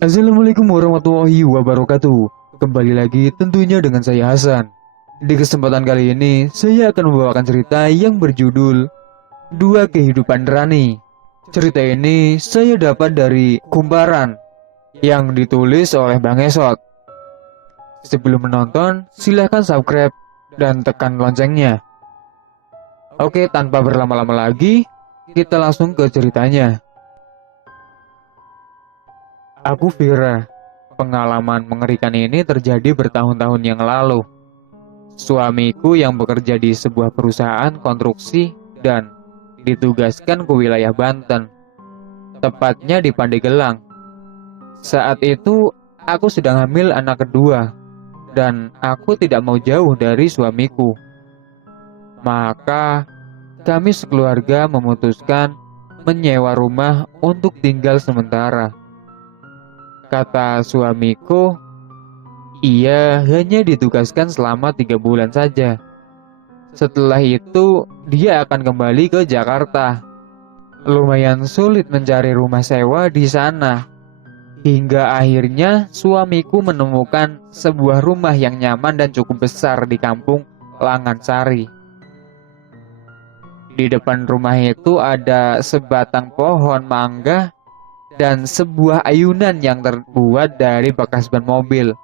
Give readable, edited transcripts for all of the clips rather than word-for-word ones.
Assalamualaikum warahmatullahi wabarakatuh. Kembali lagi tentunya dengan saya Hasan. Di kesempatan kali ini, saya akan membawakan cerita yang berjudul Dua Kehidupan Rani. Cerita ini saya dapat dari Kumparan yang ditulis oleh Bang Esot. Sebelum menonton, silahkan subscribe dan tekan loncengnya. Oke, tanpa berlama-lama lagi, kita langsung ke ceritanya. Aku Vira. Pengalaman mengerikan ini terjadi bertahun-tahun yang lalu. Suamiku yang bekerja di sebuah perusahaan konstruksi dan ditugaskan ke wilayah Banten, tepatnya di Pandeglang. Saat itu, aku sedang hamil anak kedua, dan aku tidak mau jauh dari suamiku. Maka, kami sekeluarga memutuskan menyewa rumah untuk tinggal sementara. Kata suamiku, ia hanya ditugaskan selama 3 bulan saja. Setelah itu, dia akan kembali ke Jakarta. Lumayan sulit mencari rumah sewa di sana. Hingga akhirnya suamiku menemukan sebuah rumah yang nyaman dan cukup besar di kampung Langansari. Di depan rumah itu ada sebatang pohon mangga dan sebuah ayunan yang terbuat dari bekas ban mobil.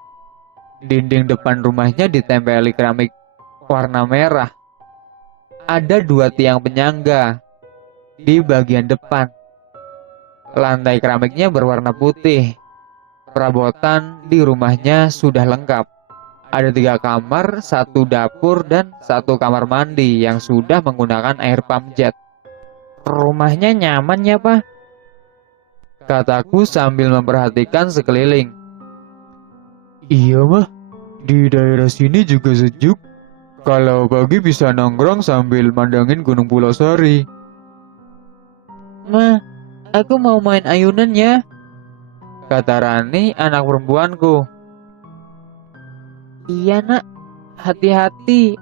Dinding depan rumahnya ditempeli keramik warna merah. Ada 2 tiang penyangga di bagian depan. Lantai keramiknya berwarna putih. Perabotan di rumahnya sudah lengkap. Ada 3 kamar, 1 dapur, dan 1 kamar mandi yang sudah menggunakan air pump jet. Rumahnya nyaman ya, Pak? Kataku sambil memperhatikan sekeliling. Iya, mah. Di daerah sini juga sejuk. Kalau pagi bisa nongkrong sambil mandangin Gunung Pulau Sari. Ma, aku mau main ayunan ya, kata Rani, anak perempuanku. Iya nak, hati-hati.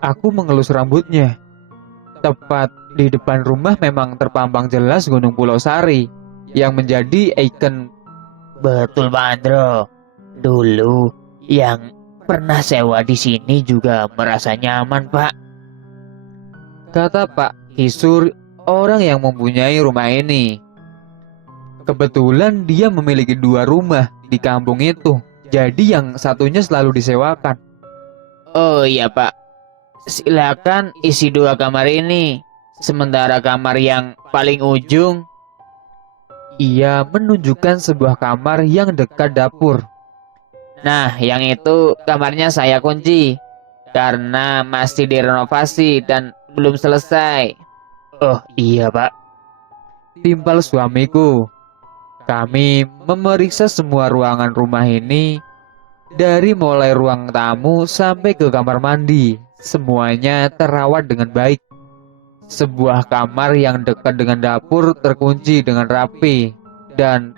Aku mengelus rambutnya. Tepat di depan rumah memang terpampang jelas Gunung Pulau Sari yang menjadi ikon. Betul Pak Andro. Dulu yang pernah sewa di sini juga merasa nyaman Pak, kata Pak Kisur, orang yang mempunyai rumah ini. Kebetulan dia memiliki 2 rumah di kampung itu. Jadi yang satunya selalu disewakan. Oh iya Pak, silakan isi 2 kamar ini. Sementara kamar yang paling ujung, ia menunjukkan sebuah kamar yang dekat dapur. Nah, yang itu kamarnya saya kunci karena masih direnovasi dan belum selesai. Oh iya Pak, timpal suamiku. Kami memeriksa semua ruangan rumah ini, dari mulai ruang tamu sampai ke kamar mandi. Semuanya terawat dengan baik. Sebuah kamar yang dekat dengan dapur terkunci dengan rapi. Dan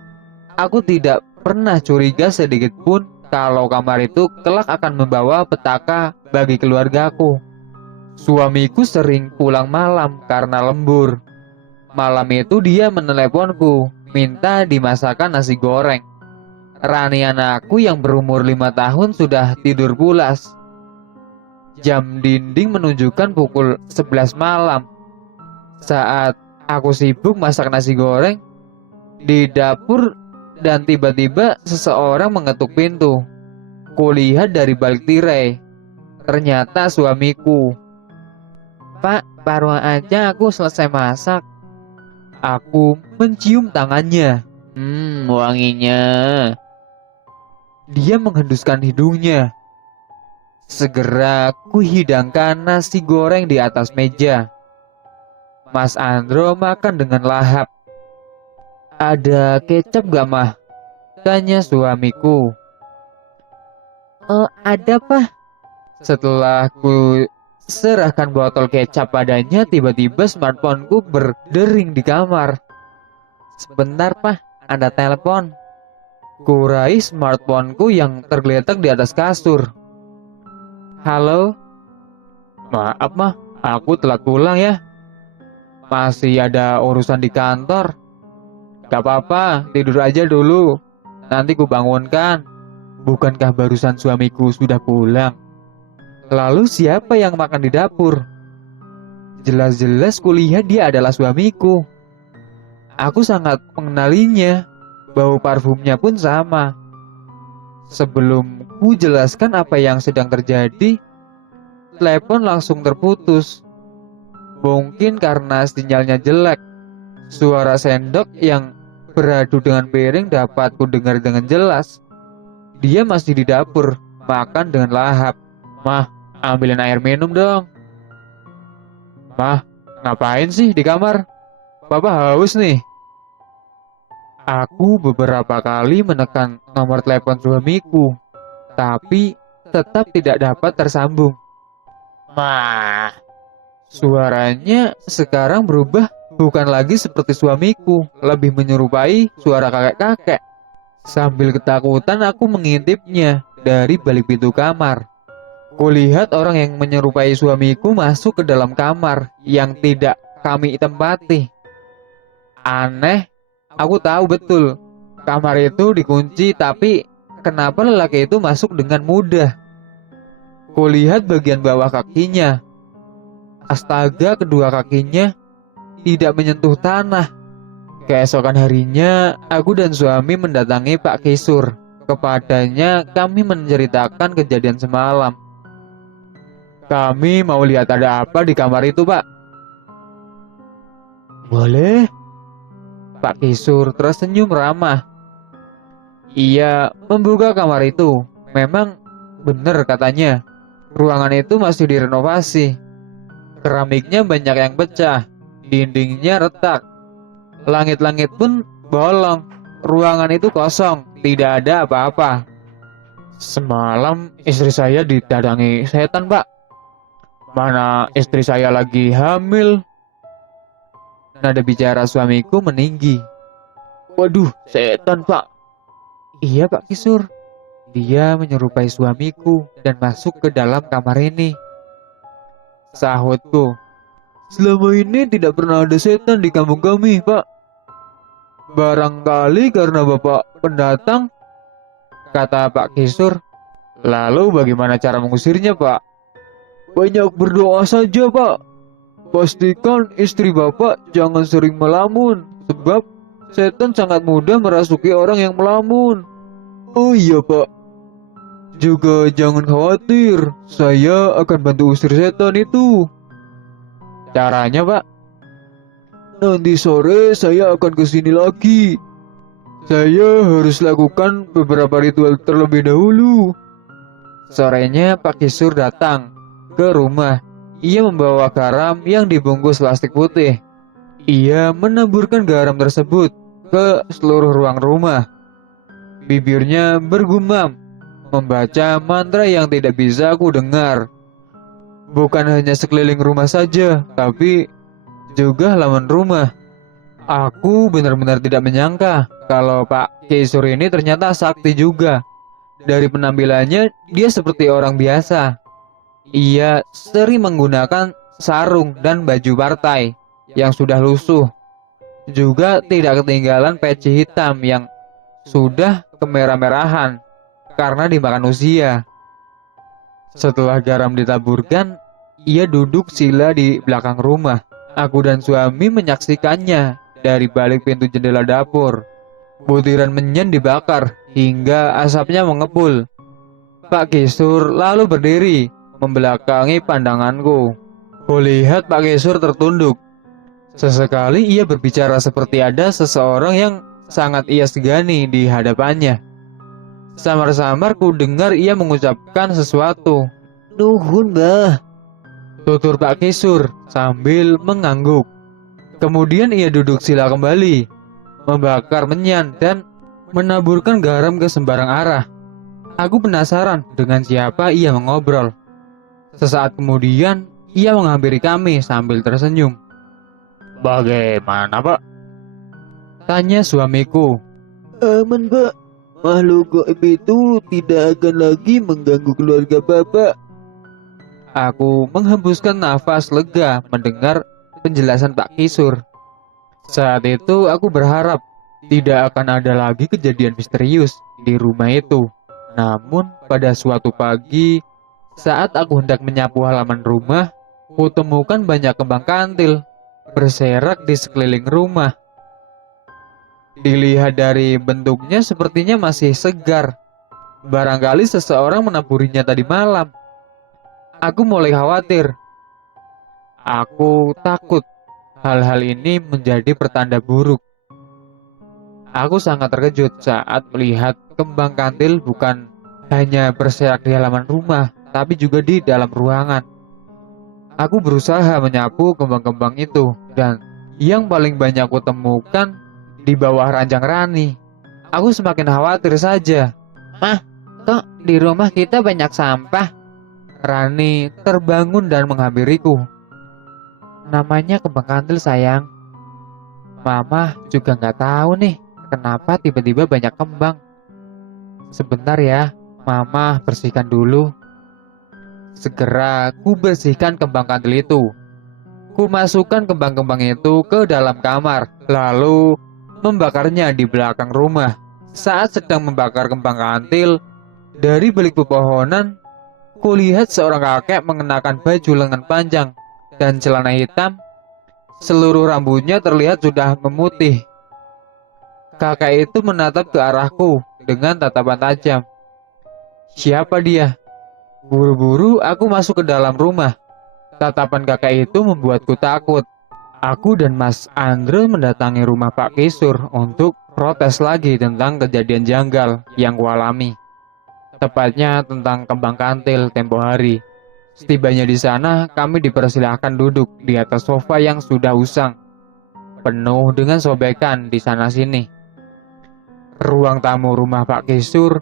aku tidak pernah curiga sedikit pun kalau kamar itu kelak akan membawa petaka bagi keluargaku. Suamiku sering pulang malam karena lembur. Malam itu dia meneleponku, minta dimasakkan nasi goreng. Rani anakku yang berumur 5 tahun sudah tidur pulas. Jam dinding menunjukkan pukul 11 malam. Saat aku sibuk masak nasi goreng di dapur dan tiba-tiba seseorang mengetuk pintu. Kulihat dari balik tirai. Ternyata suamiku. Pak, baru aja aku selesai masak. Aku mencium tangannya. Wanginya. Dia menghembuskan hidungnya. Segera kuhidangkan nasi goreng di atas meja. Mas Andro makan dengan lahap. Ada kecap gak mah? Tanya suamiku. Ada Pak. Setelah ku serahkan botol kecap padanya, tiba-tiba smartphoneku berdering di kamar. Sebentar Pak, ada telepon. Ku raih smartphoneku yang tergeletak di atas kasur. Halo? Maaf mah, aku telat pulang ya. Masih ada urusan di kantor. Gak apa-apa, tidur aja dulu. Nanti ku bangunkan. Bukankah barusan suamiku sudah pulang? Lalu siapa yang makan di dapur? Jelas-jelas kulihat dia adalah suamiku. Aku sangat mengenalinya. Bau parfumnya pun sama. Sebelum ku jelaskan apa yang sedang terjadi, telepon langsung terputus. Mungkin karena sinyalnya jelek. Suara sendok yang beradu dengan piring dapat ku dengar dengan jelas. Dia masih di dapur, makan dengan lahap. Mah, ambilin air minum dong. Mah, ngapain sih di kamar? Papa haus nih. Aku beberapa kali menekan nomor telepon suamiku, tapi tetap tidak dapat tersambung. Mah, suaranya sekarang berubah, bukan lagi seperti suamiku, lebih menyerupai suara kakek-kakek. Sambil ketakutan aku mengintipnya dari balik pintu kamar. Kulihat orang yang menyerupai suamiku masuk ke dalam kamar yang tidak kami tempati. Aneh, aku tahu betul kamar itu dikunci, tapi kenapa lelaki itu masuk dengan mudah? Kulihat bagian bawah kakinya. Astaga, kedua kakinya tidak menyentuh tanah. Keesokan harinya, aku dan suami mendatangi Pak Kisur. Kepadanya, kami menceritakan kejadian semalam. Kami mau lihat ada apa di kamar itu, Pak. Boleh. Pak Kisur tersenyum ramah. Ia membuka kamar itu. Memang benar katanya. Ruangan itu masih direnovasi. Keramiknya banyak yang pecah. Dindingnya retak. Langit-langit pun bolong. Ruangan itu kosong. Tidak ada apa-apa. Semalam istri saya didadangi setan, Pak. Mana istri saya lagi hamil. Nada bicara suamiku meninggi. Waduh, setan, Pak. Iya, Pak Kisur. Dia menyerupai suamiku dan masuk ke dalam kamar ini. Sahutku. Selama ini tidak pernah ada setan di kampung kami, Pak. Barangkali karena Bapak pendatang, kata Pak Kisur. Lalu bagaimana cara mengusirnya, Pak? Banyak berdoa saja, Pak. Pastikan istri Bapak jangan sering melamun, sebab setan sangat mudah merasuki orang yang melamun. Oh iya, Pak. Juga jangan khawatir, saya akan bantu usir setan itu. Caranya, Pak? Nanti sore saya akan ke sini lagi. Saya harus lakukan beberapa ritual terlebih dahulu. Sorenya Pak Kisur datang ke rumah. Ia membawa garam yang dibungkus plastik putih. Ia menaburkan garam tersebut ke seluruh ruang rumah. Bibirnya bergumam, membaca mantra yang tidak bisa aku dengar. Bukan hanya sekeliling rumah saja, tapi juga halaman rumah. Aku benar-benar tidak menyangka kalau Pak Kisur ini ternyata sakti juga. Dari penampilannya, dia seperti orang biasa. Ia sering menggunakan sarung dan baju partai yang sudah lusuh. Juga tidak ketinggalan peci hitam yang sudah kemerah-merahan karena dimakan usia. Setelah garam ditaburkan, ia duduk sila di belakang rumah. Aku dan suami menyaksikannya dari balik pintu jendela dapur. Butiran menyan dibakar hingga asapnya mengepul. Pak Kisur lalu berdiri membelakangi pandanganku. Kulihat Pak Kisur tertunduk. Sesekali ia berbicara seperti ada seseorang yang sangat ia segani di hadapannya. Samar-samar ku dengar ia mengucapkan sesuatu. Nuhun, Mbah, tutur Pak Kisur sambil mengangguk. Kemudian ia duduk sila kembali, membakar menyan dan menaburkan garam ke sembarang arah. Aku penasaran dengan siapa ia mengobrol. Sesaat kemudian, ia menghampiri kami sambil tersenyum. Bagaimana, Pak? Tanya suamiku. Aman, Pak. Makhluk gaib itu tidak akan lagi mengganggu keluarga Bapak. Aku menghembuskan nafas lega mendengar penjelasan Pak Kisur. Saat itu aku berharap Tidak akan ada lagi kejadian misterius di rumah itu. Namun pada suatu pagi, saat aku hendak menyapu halaman rumah, kutemukan banyak kembang kantil berserak di sekeliling rumah. Dilihat dari bentuknya sepertinya masih segar. Barangkali seseorang menaburinya tadi malam. Aku mulai khawatir. Aku takut hal-hal ini menjadi pertanda buruk. Aku sangat terkejut saat melihat kembang kantil bukan hanya berserak di halaman rumah, tapi juga di dalam ruangan. Aku berusaha menyapu kembang-kembang itu, dan yang paling banyak aku temukan di bawah ranjang Rani. Aku semakin khawatir saja. Mah, kok di rumah kita banyak sampah? Rani terbangun dan menghampiriku. Namanya kembang kantil sayang. Mama juga nggak tahu nih kenapa tiba-tiba banyak kembang. Sebentar ya, Mama bersihkan dulu. Segera ku bersihkan kembang kantil itu. Ku masukkan kembang-kembang itu ke dalam kamar, lalu membakarnya di belakang rumah. Saat sedang membakar kembang kantil, dari balik pepohonan, kulihat seorang kakek mengenakan baju lengan panjang dan celana hitam. Seluruh rambutnya terlihat sudah memutih. Kakek itu menatap ke arahku dengan tatapan tajam. Siapa dia? Buru-buru aku masuk ke dalam rumah. Tatapan kakek itu membuatku takut. Aku dan Mas Andre mendatangi rumah Pak Kisur untuk protes lagi tentang kejadian janggal yang kualami. Tepatnya tentang kembang kantil tempo hari. Setibanya di sana, kami dipersilahkan duduk di atas sofa yang sudah usang, penuh dengan sobekan di sana-sini. Ruang tamu rumah Pak Kisur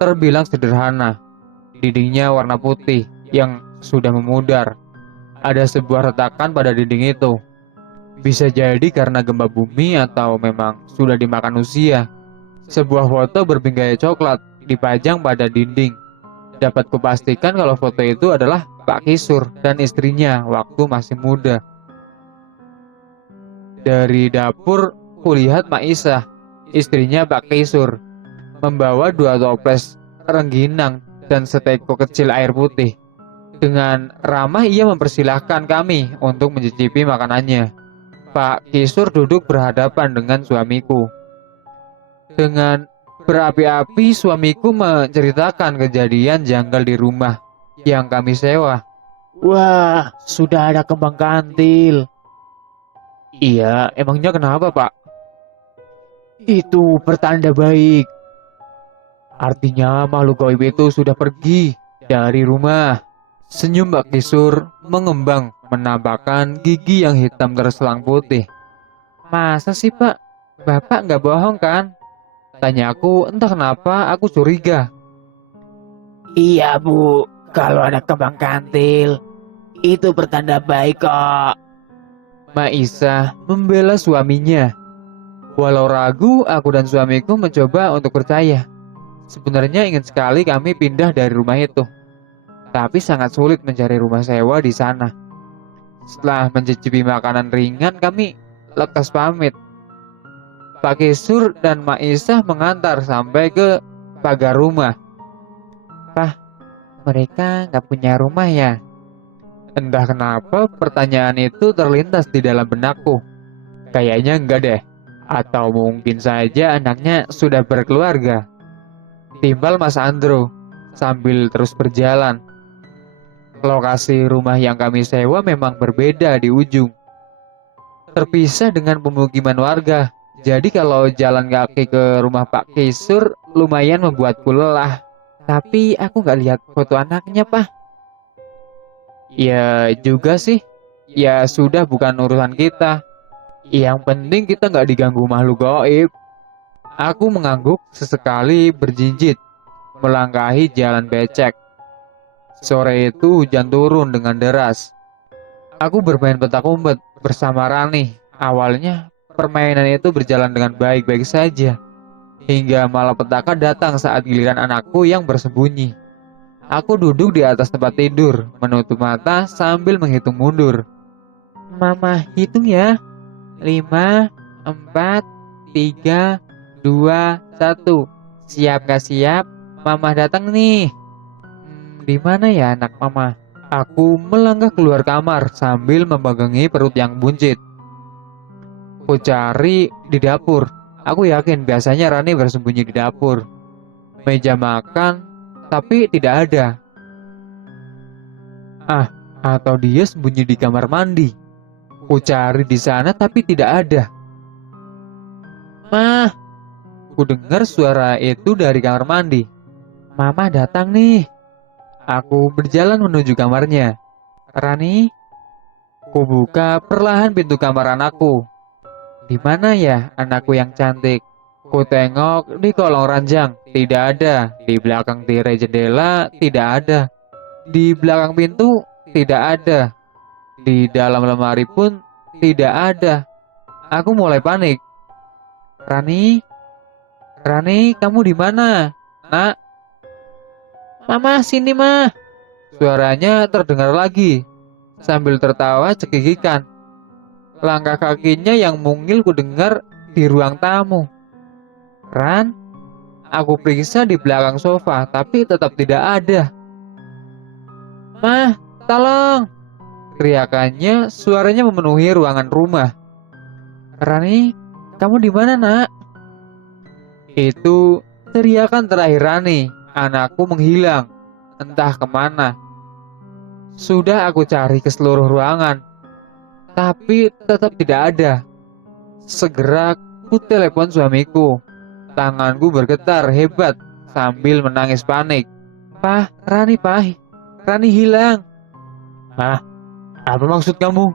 terbilang sederhana. Dindingnya warna putih yang sudah memudar. Ada sebuah retakan pada dinding itu. Bisa jadi karena gempa bumi atau memang sudah dimakan usia. Sebuah foto berbingkai coklat dipajang pada dinding. Dapat kupastikan kalau foto itu adalah Pak Kisur dan istrinya waktu masih muda. Dari dapur, kulihat Mak Isah, istrinya Pak Kisur, membawa 2 toples rengginang dan seteko kecil air putih. Dengan ramah ia mempersilahkan kami untuk mencicipi makanannya. Pak Kisur duduk berhadapan dengan suamiku. Dengan berapi-api suamiku menceritakan kejadian janggal di rumah yang kami sewa. Wah, sudah ada kembang kantil. Iya, emangnya kenapa, Pak? Itu pertanda baik. Artinya makhluk gaib itu sudah pergi dari rumah. Senyum Mbak Kisur mengembang menampakkan gigi yang hitam terselang putih. Masa sih, Pak? Bapak nggak bohong kan? Tanya aku, entah kenapa aku curiga. Iya Bu, kalau ada kembang kantil, itu pertanda baik kok. Maisa membela suaminya. Walau ragu, aku dan suamiku mencoba untuk percaya. Sebenarnya ingin sekali kami pindah dari rumah itu, tapi sangat sulit mencari rumah sewa di sana. Setelah mencicipi makanan ringan, kami lekas pamit. Pak Kisur dan Maisah mengantar sampai ke pagar rumah. Pah, mereka nggak punya rumah ya? Entah kenapa pertanyaan itu terlintas di dalam benakku. Kayaknya enggak deh. Atau mungkin saja anaknya sudah berkeluarga. Timbal Mas Andro sambil terus berjalan. Lokasi rumah yang kami sewa memang berbeda di ujung. Terpisah dengan pemukiman warga. Jadi kalau jalan kaki ke rumah Pak Kisur lumayan membuatku lelah. Tapi aku nggak lihat foto anaknya, Pak. Ya juga sih. Ya sudah, bukan urusan kita. Yang penting kita nggak diganggu makhluk gaib. Aku mengangguk sesekali berjinjit melangkahi jalan becek. Sore itu hujan turun dengan deras. Aku bermain petak umpet bersama Rani. Awalnya permainan itu berjalan dengan baik-baik saja, hingga malapetaka datang saat giliran anakku yang bersembunyi. Aku duduk di atas tempat tidur, menutup mata sambil menghitung mundur. Mama hitung ya. 5, 4, 3, 2, 1. Siap gak siap? Mama datang nih. Di mana ya anak mama? Aku melangkah keluar kamar sambil memegangi perut yang buncit. Ku cari di dapur. Aku yakin biasanya Rani bersembunyi di dapur. Meja makan, tapi tidak ada. Atau dia sembunyi di kamar mandi. Ku cari di sana tapi tidak ada. Mah, ku dengar suara itu dari kamar mandi. Mama datang nih. Aku berjalan menuju kamarnya. Rani, ku buka perlahan pintu kamar anakku. Di mana ya anakku yang cantik? Ku tengok di kolong ranjang, tidak ada. Di belakang tirai jendela, tidak ada. Di belakang pintu, tidak ada. Di dalam lemari pun, tidak ada. Aku mulai panik. Rani, Rani, kamu di mana? Nak, Mama, sini mah. Suaranya terdengar lagi, sambil tertawa cekikikan. Langkah kakinya yang mungil ku dengar di ruang tamu. Ran, aku periksa di belakang sofa, tapi tetap tidak ada. Mah, tolong! Teriakannya, suaranya memenuhi ruangan rumah. Rani, kamu di mana, Nak? Itu teriakan terakhir Rani. Anakku menghilang, entah kemana. Sudah aku cari ke seluruh ruangan, tapi tetap tidak ada. Segera ku telepon suamiku. Tanganku bergetar hebat sambil menangis panik. Rani hilang. Apa maksud kamu?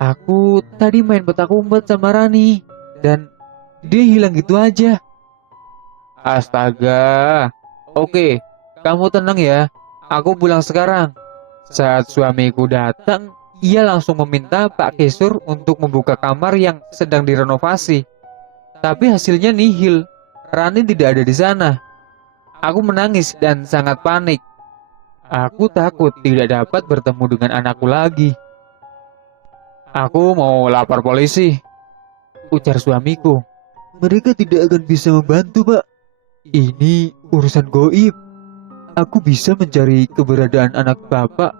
Aku tadi main petak umpet sama Rani, dan dia hilang gitu aja. Astaga. Oke, kamu tenang ya. Aku pulang sekarang. Saat suamiku datang, ia langsung meminta Pak Kisur untuk membuka kamar yang sedang direnovasi. Tapi hasilnya nihil. Rani tidak ada di sana. Aku menangis dan sangat panik. Aku takut tidak dapat bertemu dengan anakku lagi. Aku mau lapor polisi, ujar suamiku. Mereka tidak akan bisa membantu, Pak. Ini urusan goib. Aku bisa mencari keberadaan anak Bapak,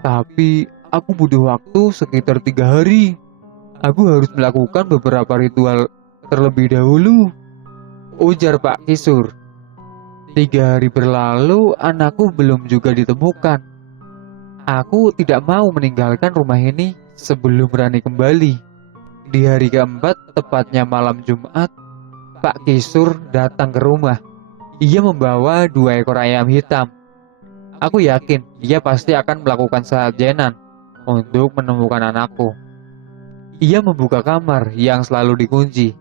tapi aku butuh waktu sekitar 3 hari. Aku harus melakukan beberapa ritual terlebih dahulu, ujar Pak Kisur. 3 hari berlalu, anakku belum juga ditemukan. Aku tidak mau meninggalkan rumah ini sebelum Rani kembali. Di hari keempat, tepatnya malam Jumat, Pak Kisur datang ke rumah. Ia membawa 2 ekor ayam hitam. Aku yakin dia pasti akan melakukan sajenan untuk menemukan anakku. Ia membuka kamar yang selalu dikunci.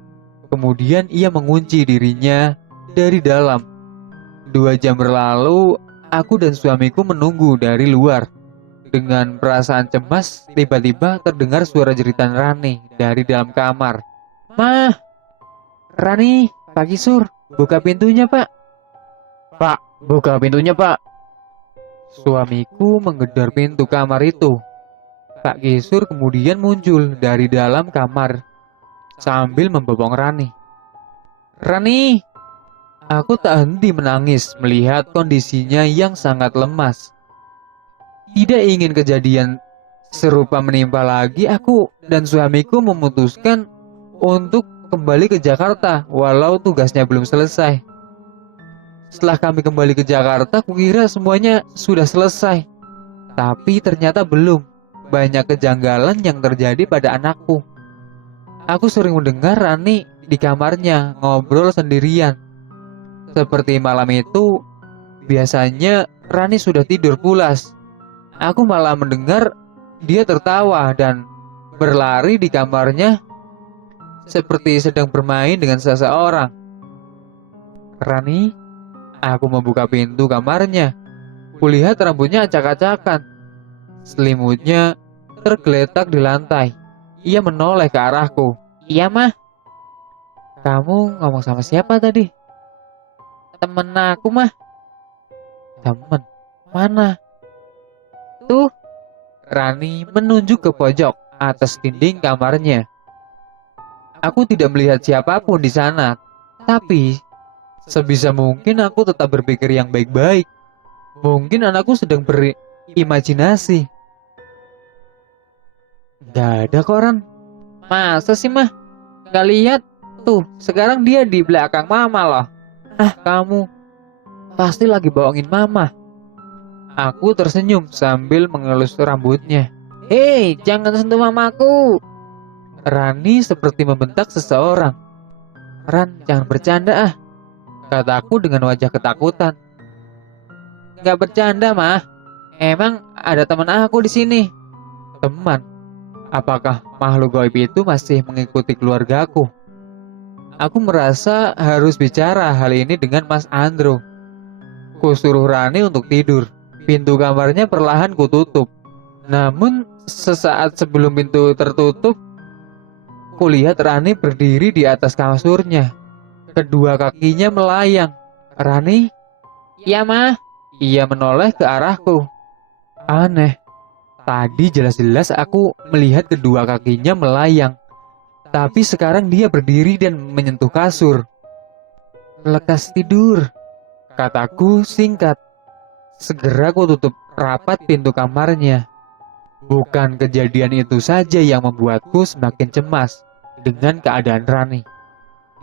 Kemudian ia mengunci dirinya dari dalam. 2 jam berlalu, aku dan suamiku menunggu dari luar. Dengan perasaan cemas, tiba-tiba terdengar suara jeritan Rani dari dalam kamar. Mah, Rani, Pak Kisur, buka pintunya, Pak. Pak, buka pintunya, Pak. Suamiku menggedor pintu kamar itu. Pak Kisur kemudian muncul dari dalam kamar sambil membopong Rani. Rani! Aku tak henti menangis melihat kondisinya yang sangat lemas. Tidak ingin kejadian serupa menimpa lagi, aku dan suamiku memutuskan untuk kembali ke Jakarta walau tugasnya belum selesai. Setelah kami kembali ke Jakarta, kukira semuanya sudah selesai. Tapi ternyata belum. Banyak kejanggalan yang terjadi pada anakku. Aku sering mendengar Rani di kamarnya ngobrol sendirian. Seperti malam itu, biasanya Rani sudah tidur pulas. Aku malah mendengar dia tertawa dan berlari di kamarnya seperti sedang bermain dengan seseorang. Rani, aku membuka pintu kamarnya. Kulihat rambutnya acak-acakan. Selimutnya tergeletak di lantai. Ia menoleh ke arahku. Iya, Mah. Kamu ngomong sama siapa tadi? Temen aku, Mah. Temen? Mana? Tuh. Rani menunjuk ke pojok atas dinding kamarnya. Aku tidak melihat siapapun di sana, tapi sebisa mungkin aku tetap berpikir yang baik-baik. Mungkin anakku sedang berimajinasi. Gak ada koran. Masa sih mah? Gak lihat? Tuh, sekarang dia di belakang mama loh. Ah, kamu pasti lagi bohongin mama. Aku tersenyum sambil mengelus rambutnya. Hei, jangan sentuh mamaku. Rani seperti membentak seseorang. Ran, jangan bercanda ah, kataku dengan wajah ketakutan. Gak bercanda mah. Emang ada teman aku di sini. Teman? Apakah makhluk gaib itu masih mengikuti keluargaku? Aku merasa harus bicara hal ini dengan Mas Andro. Kusuruh Rani untuk tidur. Pintu kamarnya perlahan kututup. Namun sesaat sebelum pintu tertutup, kulihat Rani berdiri di atas kasurnya. Kedua kakinya melayang. Rani? Iya mah. Ia menoleh ke arahku. Aneh. Tadi jelas-jelas aku melihat kedua kakinya melayang. Tapi sekarang dia berdiri dan menyentuh kasur. Lekas tidur, kataku singkat. Segera ku tutup rapat pintu kamarnya. Bukan kejadian itu saja yang membuatku semakin cemas dengan keadaan Rani.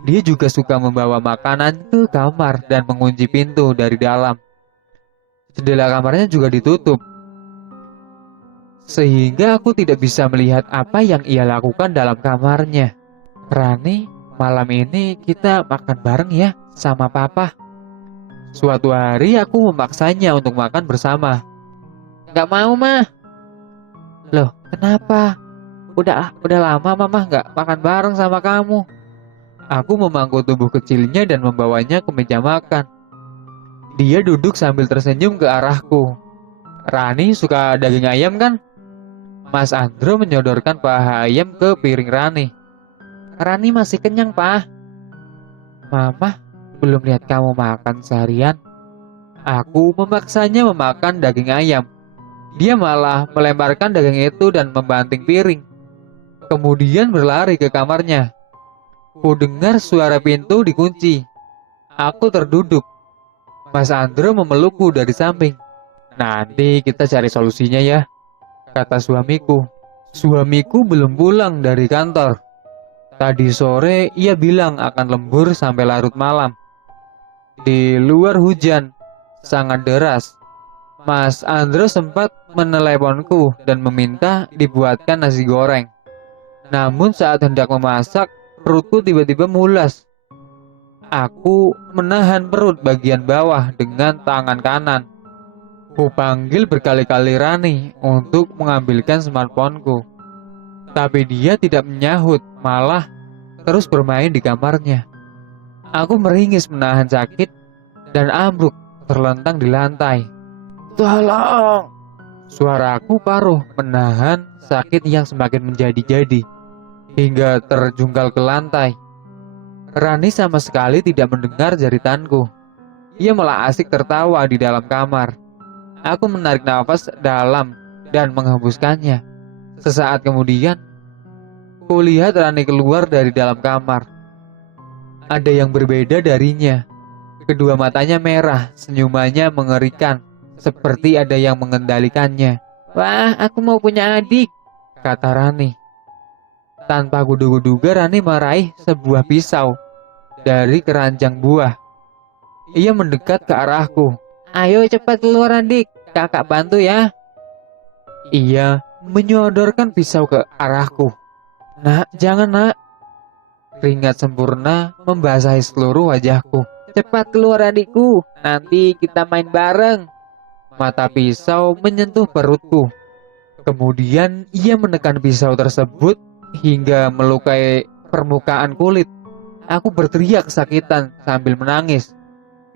Dia juga suka membawa makanan ke kamar dan mengunci pintu dari dalam. Jendela kamarnya juga ditutup, sehingga aku tidak bisa melihat apa yang ia lakukan dalam kamarnya. Rani, malam ini kita makan bareng ya sama papa. Suatu hari aku memaksanya untuk makan bersama. Gak mau mah. Loh, kenapa? Udah lama mama gak makan bareng sama kamu. Aku memangku tubuh kecilnya dan membawanya ke meja makan. Dia duduk sambil tersenyum ke arahku. Rani suka daging ayam kan? Mas Andro menyodorkan paha ayam ke piring Rani. Rani masih kenyang, Pak. Mama belum lihat kamu makan seharian. Aku memaksanya memakan daging ayam. Dia malah melemparkan daging itu dan membanting piring. Kemudian berlari ke kamarnya. Ku dengar suara pintu dikunci. Aku terduduk. Mas Andro memelukku dari samping. Nanti kita cari solusinya ya, kata suamiku. Suamiku belum pulang dari kantor. Tadi sore ia bilang akan lembur sampai larut malam. Di luar hujan sangat deras. Mas Andro sempat meneleponku dan meminta dibuatkan nasi goreng. Namun saat hendak memasak, perutku tiba-tiba mulas. Aku menahan perut bagian bawah dengan tangan kanan. Ku panggil berkali-kali Rani untuk mengambilkan smartphoneku. Tapi dia tidak menyahut, malah terus bermain di kamarnya. Aku meringis menahan sakit dan ambruk terlentang di lantai. Tolong! Suaraku paruh menahan sakit yang semakin menjadi-jadi hingga terjungkal ke lantai. Rani sama sekali tidak mendengar jeritanku. Ia malah asik tertawa di dalam kamar. Aku menarik nafas dalam dan menghembuskannya. Sesaat kemudian, kulihat Rani keluar dari dalam kamar. Ada yang berbeda darinya. Kedua matanya merah, senyumannya mengerikan, seperti ada yang mengendalikannya. Wah, aku mau punya adik, kata Rani. Tanpa kuduga-duga Rani meraih sebuah pisau dari keranjang buah. Ia mendekat ke arahku. Ayo cepat keluar adik, kakak bantu ya. Ia menyodorkan pisau ke arahku. Nak, jangan nak. Keringat sempurna membasahi seluruh wajahku. Cepat keluar adikku, nanti kita main bareng. Mata pisau menyentuh perutku. Kemudian ia menekan pisau tersebut hingga melukai permukaan kulit. Aku berteriak kesakitan sambil menangis.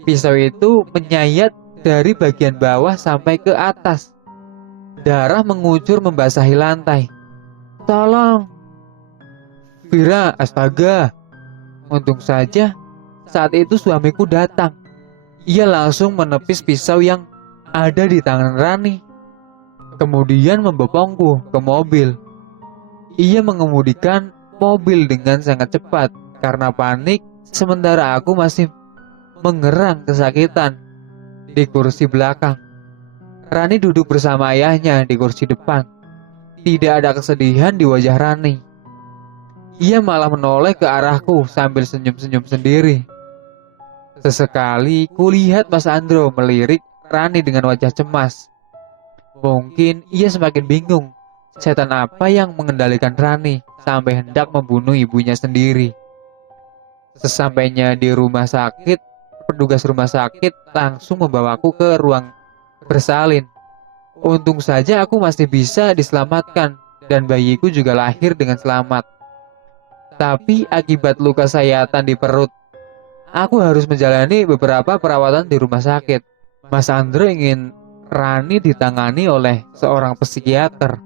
Pisau itu menyayat dari bagian bawah sampai ke atas. Darah mengucur membasahi lantai. Tolong! Vira, astaga! Untung saja saat itu suamiku datang. Ia langsung menepis pisau yang ada di tangan Rani. Kemudian membopongku ke mobil. Ia mengemudikan mobil dengan sangat cepat karena panik, sementara aku masih mengerang kesakitan di kursi belakang. Rani duduk bersama ayahnya di kursi depan. Tidak ada kesedihan di wajah Rani. Ia malah menoleh ke arahku sambil senyum-senyum sendiri. Sesekali kulihat Mas Andro melirik Rani dengan wajah cemas. Mungkin ia semakin bingung, setan apa yang mengendalikan Rani sampai hendak membunuh ibunya sendiri. Sesampainya di rumah sakit, petugas rumah sakit langsung membawaku ke ruang bersalin. Untung saja aku masih bisa diselamatkan dan bayiku juga lahir dengan selamat. Tapi akibat luka sayatan di perut, aku harus menjalani beberapa perawatan di rumah sakit. Mas Andro ingin Rani ditangani oleh seorang psikiater.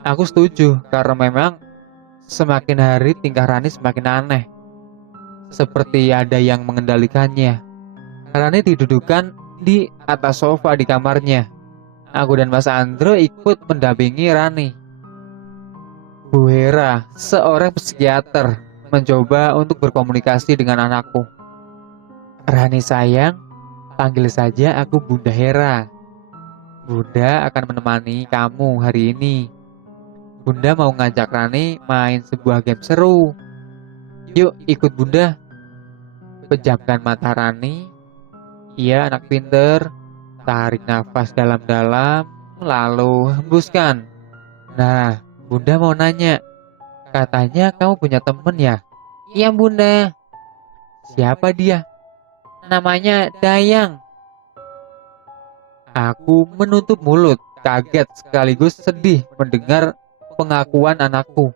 Aku setuju karena memang semakin hari tingkah Rani semakin aneh. Seperti ada yang mengendalikannya. Rani didudukan di atas sofa di kamarnya. Aku dan Mas Andro ikut mendampingi Rani. Bu Hera, seorang psikiater, mencoba untuk berkomunikasi dengan anakku. Rani sayang, panggil saja aku Bunda Hera. Bunda akan menemani kamu hari ini. Bunda mau ngajak Rani main sebuah game seru. Yuk ikut Bunda. Pejamkan mata Rani. Ia anak pinter. Tarik nafas dalam-dalam, lalu hembuskan. Nah, Bunda mau nanya. Katanya kamu punya temen ya? Iya Bunda. Siapa dia? Namanya Dayang. Aku menutup mulut, kaget sekaligus sedih mendengar pengakuan anakku.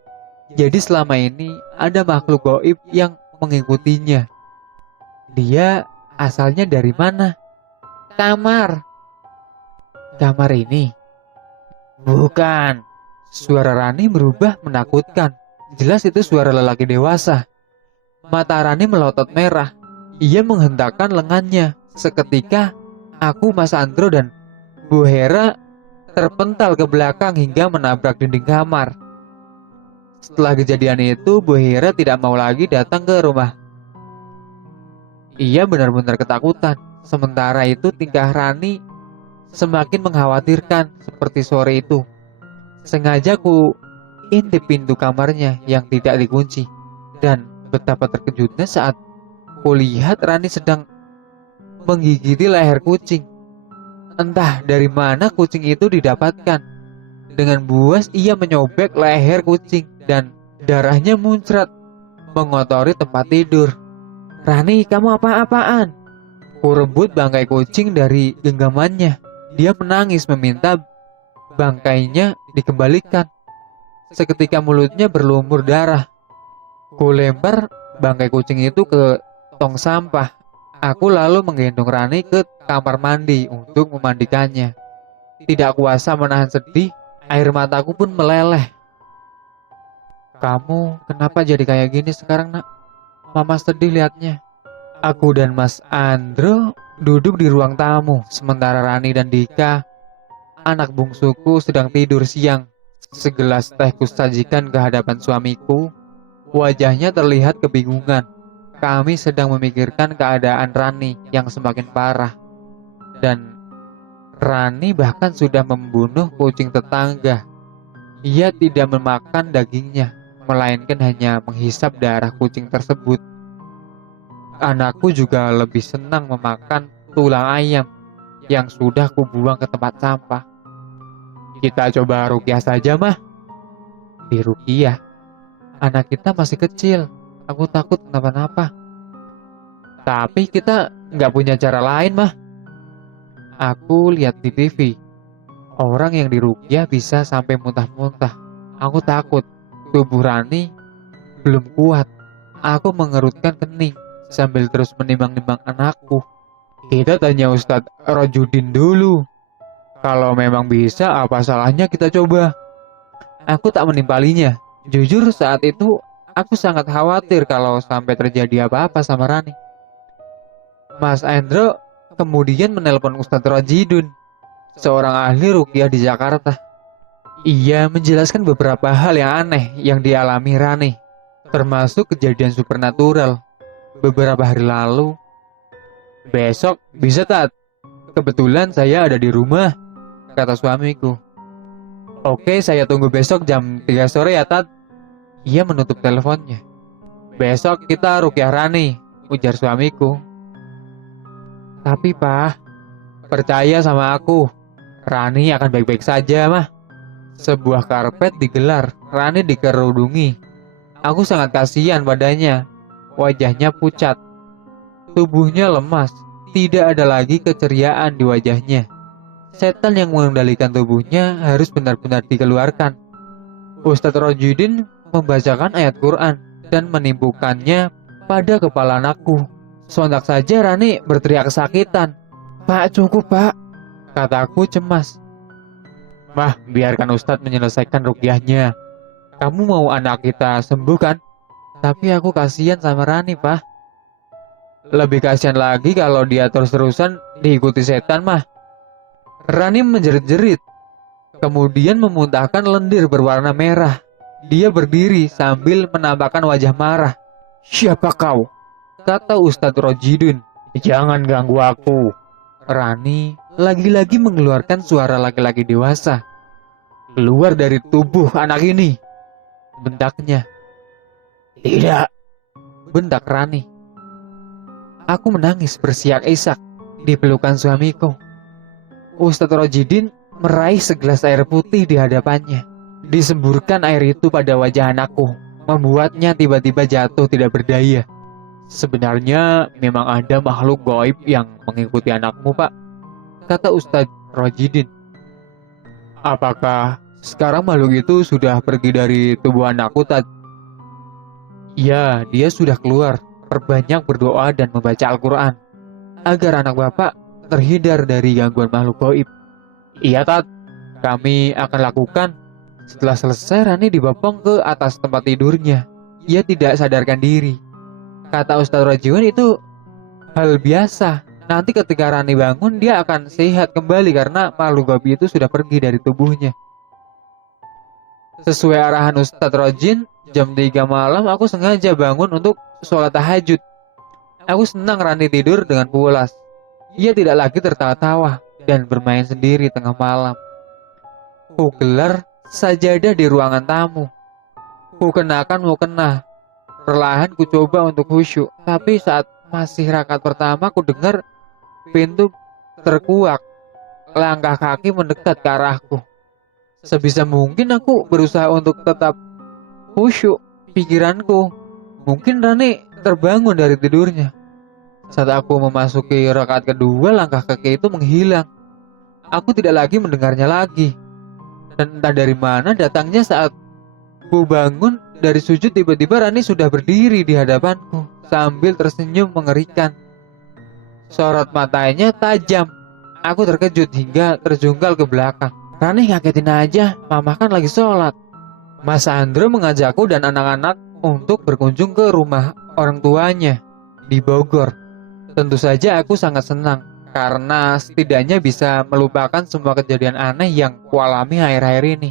Jadi selama ini ada makhluk gaib yang mengikutinya. Dia asalnya dari mana? Kamar. Kamar ini? Bukan. Suara Rani berubah menakutkan. Jelas itu suara lelaki dewasa. Mata Rani melotot merah. Ia menghentakkan lengannya. Seketika, aku, Mas Andro, dan Bu Hera terpental ke belakang hingga menabrak dinding kamar. Setelah kejadian itu, Bu Hera tidak mau lagi datang ke rumah. Ia benar-benar ketakutan. Sementara itu tingkah Rani semakin mengkhawatirkan seperti sore itu. Sengaja ku intip pintu kamarnya yang tidak dikunci. Dan betapa terkejutnya saat kulihat Rani sedang menggigiti leher kucing. Entah dari mana kucing itu didapatkan. Dengan buas ia menyobek leher kucing dan darahnya muncrat mengotori tempat tidur. Rani, kamu apa-apaan? Ku rebut bangkai kucing dari genggamannya. Dia menangis meminta bangkainya dikembalikan. Seketika mulutnya berlumur darah. Ku lempar bangkai kucing itu ke tong sampah. Aku lalu menggendong Rani ke kamar mandi untuk memandikannya. Tidak kuasa menahan sedih, air mataku pun meleleh. Kamu kenapa jadi kayak gini sekarang, Nak? Mama sedih liatnya. Aku dan Mas Andro duduk di ruang tamu, sementara Rani dan Dika, anak bungsuku, sedang tidur siang. Segelas teh kusajikan ke hadapan suamiku. Wajahnya terlihat kebingungan. Kami sedang memikirkan keadaan Rani yang semakin parah. Dan Rani bahkan sudah membunuh kucing tetangga. Ia tidak memakan dagingnya, melainkan hanya menghisap darah kucing tersebut. Anakku juga lebih senang memakan tulang ayam yang sudah kubuang ke tempat sampah. Kita coba ruqyah saja, Mah. Diruqyah? Anak kita masih kecil. Aku takut kenapa-napa. Tapi kita nggak punya cara lain, Mah. Aku lihat di TV. Orang yang diruqyah bisa sampai muntah-muntah. Aku takut. Tubuh Rani belum kuat. Aku mengerutkan kening sambil terus menimbang-nimbang anakku. Kita tanya Ustadz Rojudin dulu. Kalau memang bisa, apa salahnya kita coba? Aku tak menimpalinya. Jujur saat itu aku sangat khawatir kalau sampai terjadi apa-apa sama Rani. Mas Andro kemudian menelpon Ustadz Rojidun, seorang ahli ruqyah di Jakarta. Ia menjelaskan beberapa hal yang aneh yang dialami Rani. termasuk kejadian supernatural beberapa hari lalu. Besok bisa, Tat? Kebetulan saya ada di rumah, kata suamiku. Oke, saya tunggu besok jam 3 sore ya, Tat. Ia menutup teleponnya. Besok kita rukyah Rani, ujar suamiku. Tapi Pak, percaya sama aku, Rani akan baik-baik saja, Mah. Sebuah karpet digelar, Rani dikerudungi. Aku sangat kasihan padanya. Wajahnya pucat, tubuhnya lemas, tidak ada lagi keceriaan di wajahnya. Setan yang mengendalikan tubuhnya harus benar-benar dikeluarkan. Ustadz Rojudin membacakan ayat Quran dan menimbukannya pada kepala anakku. Sontak saja Rani berteriak kesakitan. Pak, cukup Pak, kataku cemas. Mah, biarkan Ustadz menyelesaikan rukyahnya. Kamu mau anak kita sembuh kan? Tapi aku kasihan sama Rani, Pak. Lebih kasihan lagi kalau dia terus-terusan diikuti setan, Mah. Rani menjerit-jerit, kemudian memuntahkan lendir berwarna merah. Dia berdiri sambil menampakkan wajah marah. Siapa kau? Kata Ustadz Rojidun. Jangan ganggu aku. Rani lagi-lagi mengeluarkan suara laki-laki dewasa. Keluar dari tubuh anak ini, bentaknya. Tidak, bentak Rani. Aku menangis bersiak-isak di pelukan suamiku. Ustadz Rojidin meraih segelas air putih di hadapannya. Disemburkan air itu pada wajah anakku, membuatnya tiba-tiba jatuh tidak berdaya. Sebenarnya memang ada makhluk gaib yang mengikuti anakmu, Pak, kata Ustadz Rojidin. Apakah sekarang makhluk itu sudah pergi dari tubuh anakku, Tad? Ya, dia sudah keluar. Perbanyak berdoa dan membaca Al-Quran agar anak Bapak terhindar dari gangguan makhluk gaib. Iya, Tad, kami akan lakukan. Setelah selesai, Rani dibopong ke atas tempat tidurnya. Ia tidak sadarkan diri. Kata Ustadz Rajwan itu hal biasa. Nanti ketika Rani bangun, dia akan sehat kembali karena makhluk gaib itu sudah pergi dari tubuhnya. Sesuai arahan Ustadz Rajin, jam 3 malam aku sengaja bangun untuk sholat tahajud. Aku senang Rani tidur dengan pulas. Ia tidak lagi tertawa-tawa dan bermain sendiri tengah malam. Ku gelar sajadah di ruangan tamu. Ku kenakan mukena. Perlahan ku coba untuk khusyuk, tapi saat masih rakaat pertama ku dengar pintu terkuak. Langkah kaki mendekat ke arahku. Sebisa mungkin aku berusaha untuk tetap khusyuk. Pikiranku, mungkin Rani terbangun dari tidurnya. Saat aku memasuki rakaat kedua, langkah kaki itu menghilang. Aku tidak lagi mendengarnya lagi. Dan entah dari mana datangnya saat ku bangun dari sujud, tiba-tiba Rani sudah berdiri di hadapanku sambil tersenyum mengerikan. Sorot matanya tajam. Aku terkejut hingga terjungkal ke belakang. Rani ngagetin aja, mama kan lagi sholat. Mas Andro mengajakku dan anak-anak untuk berkunjung ke rumah orang tuanya di Bogor. Tentu saja aku sangat senang karena setidaknya bisa melupakan semua kejadian aneh yang kualami akhir-akhir ini.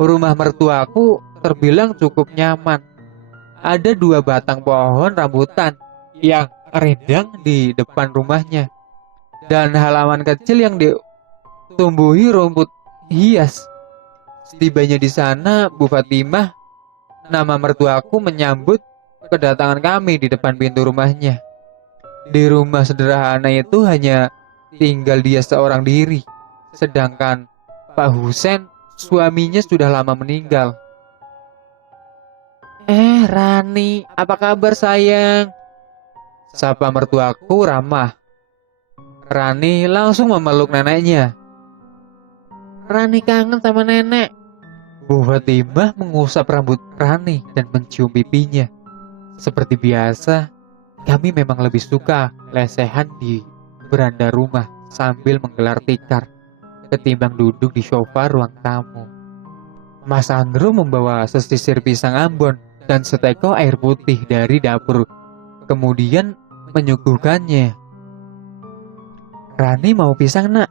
Rumah mertuaku terbilang cukup nyaman. Ada 2 batang pohon rambutan yang rindang di depan rumahnya dan halaman kecil yang ditumbuhi rumput hias. Setibanya di sana, Bu Fatimah, nama mertuaku, menyambut kedatangan kami di depan pintu rumahnya. Di rumah sederhana itu hanya tinggal dia seorang diri, sedangkan Pak Husen, suaminya, sudah lama meninggal. Rani, apa kabar sayang? Sapa mertuaku ramah. Rani langsung memeluk neneknya. Rani kangen sama nenek. Bu Fatimah mengusap rambut Rani dan mencium pipinya. Seperti biasa, kami memang lebih suka lesehan di beranda rumah sambil menggelar tikar ketimbang duduk di sofa ruang tamu. Mas Andro membawa sesisir pisang Ambon dan seteko air putih dari dapur, kemudian menyuguhkannya. Rani mau pisang, nak?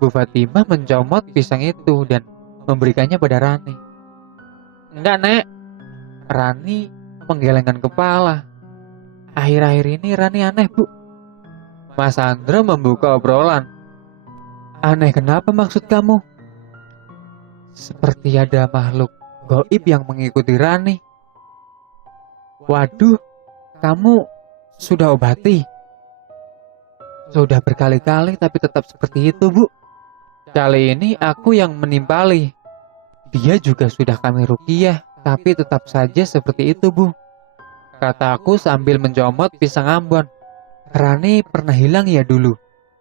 Bu Fatimah mencomot pisang itu dan memberikannya pada Rani. Enggak, Nek. Rani menggelengkan kepala. Akhir-akhir ini Rani aneh, Bu. Mas Andro membuka obrolan. Aneh kenapa maksud kamu? Seperti ada makhluk gaib yang mengikuti Rani. Waduh, kamu sudah obati? Sudah berkali-kali tapi tetap seperti itu, Bu. Kali ini aku yang menimpali. Dia juga sudah kami ruqyah, tapi tetap saja seperti itu, Bu. Kataku sambil mencomot pisang Ambon. Rani pernah hilang ya dulu?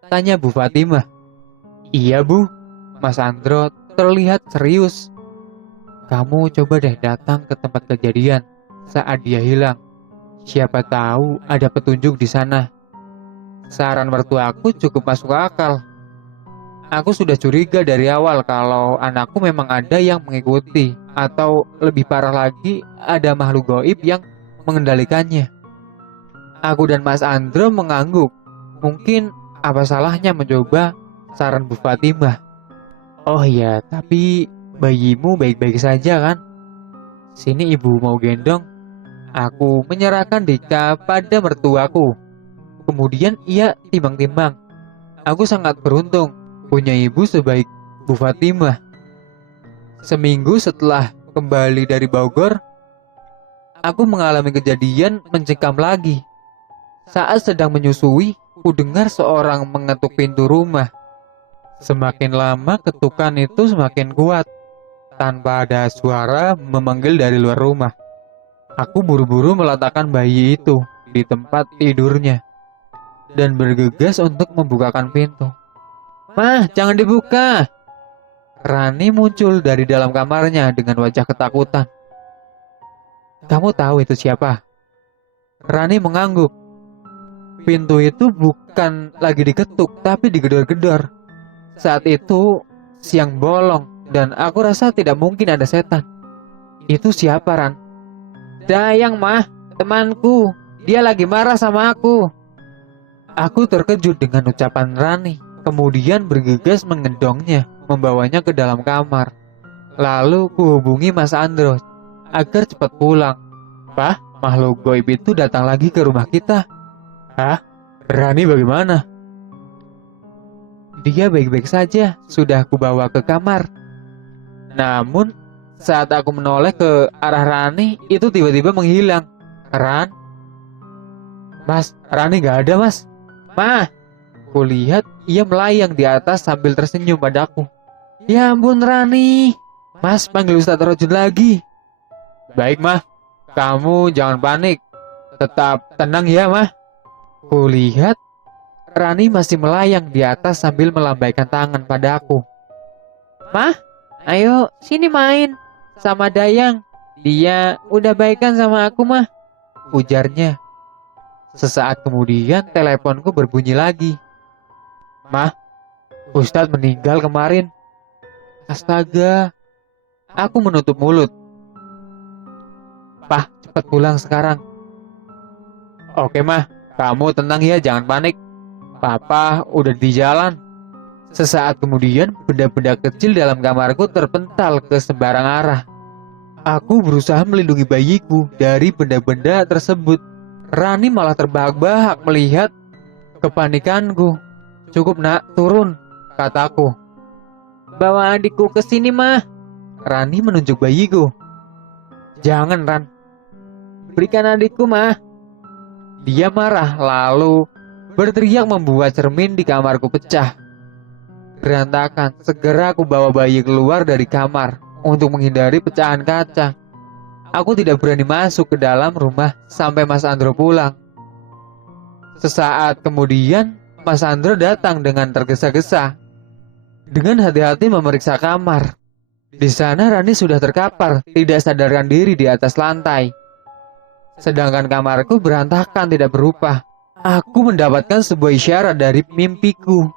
Tanya Bu Fatimah. Iya, Bu. Mas Andro terlihat serius. Kamu coba deh datang ke tempat kejadian saat dia hilang. Siapa tahu ada petunjuk di sana. Saran mertuaku cukup masuk akal. Aku sudah curiga dari awal kalau anakku memang ada yang mengikuti, atau lebih parah lagi, ada makhluk gaib yang mengendalikannya. Aku dan Mas Andro mengangguk. Mungkin apa salahnya mencoba saran Bu Fatimah. Oh iya, tapi bayimu baik-baik saja kan? Sini ibu mau gendong. Aku menyerahkan Dika pada mertuaku. Kemudian ia timbang-timbang. Aku sangat beruntung punya ibu sebaik Bu Fatimah. Seminggu setelah kembali dari Bogor, aku mengalami kejadian mencekam lagi. Saat sedang menyusui, ku dengar seorang mengetuk pintu rumah. Semakin lama ketukan itu semakin kuat, tanpa ada suara memanggil dari luar rumah. Aku buru-buru meletakkan bayi itu di tempat tidurnya dan bergegas untuk membukakan pintu. Mah, jangan dibuka. Rani muncul dari dalam kamarnya dengan wajah ketakutan. Kamu tahu itu siapa? Rani mengangguk. Pintu itu bukan lagi diketuk, tapi digedor-gedor. Saat itu siang bolong dan aku rasa tidak mungkin ada setan. Itu siapa, Ran? Dayang, Mah, temanku. Dia lagi marah sama aku. Aku terkejut dengan ucapan Rani. Kemudian bergegas mengendongnya, membawanya ke dalam kamar. Lalu kuhubungi Mas Andro agar cepat pulang. Pak, makhluk gaib itu datang lagi ke rumah kita. Hah? Rani bagaimana? Dia baik-baik saja, sudah aku bawa ke kamar. Namun, saat aku menoleh ke arah Rani, itu tiba-tiba menghilang. Ran? Mas, Rani gak ada, Mas. Mah, kulihat ia melayang di atas sambil tersenyum padaku. Ya ampun Rani. Mas panggil Ustadz Rojun lagi. Baik Mah, kamu jangan panik. Tetap tenang ya Mah. Kulihat Rani masih melayang di atas sambil melambaikan tangan padaku. Mah, ayo sini main sama Dayang. Dia udah baikan sama aku Mah, ujarnya. Sesaat kemudian teleponku berbunyi lagi. Mah, Ustadz meninggal kemarin. Astaga. Aku menutup mulut. Pah, cepat pulang sekarang. Oke Mah, kamu tenang ya, jangan panik. Papa udah di jalan. Sesaat kemudian, benda-benda kecil dalam kamarku terpental ke sembarang arah. Aku berusaha melindungi bayiku dari benda-benda tersebut. Rani malah terbahak-bahak melihat kepanikanku. Cukup nak, turun, kataku. Bawa adikku ke sini Mah. Rani menunjuk bayiku. Jangan Ran. Berikan adikku Mah. Dia marah lalu berteriak membuat cermin di kamarku pecah. Berantakan, segera aku bawa bayi keluar dari kamar untuk menghindari pecahan kaca. Aku tidak berani masuk ke dalam rumah sampai Mas Andro pulang. Sesaat kemudian Mas Andro datang dengan tergesa-gesa. Dengan hati-hati memeriksa kamar. Di sana Rani sudah terkapar, tidak sadarkan diri di atas lantai. Sedangkan kamarku berantakan tidak berubah. Aku mendapatkan sebuah isyarat dari mimpiku.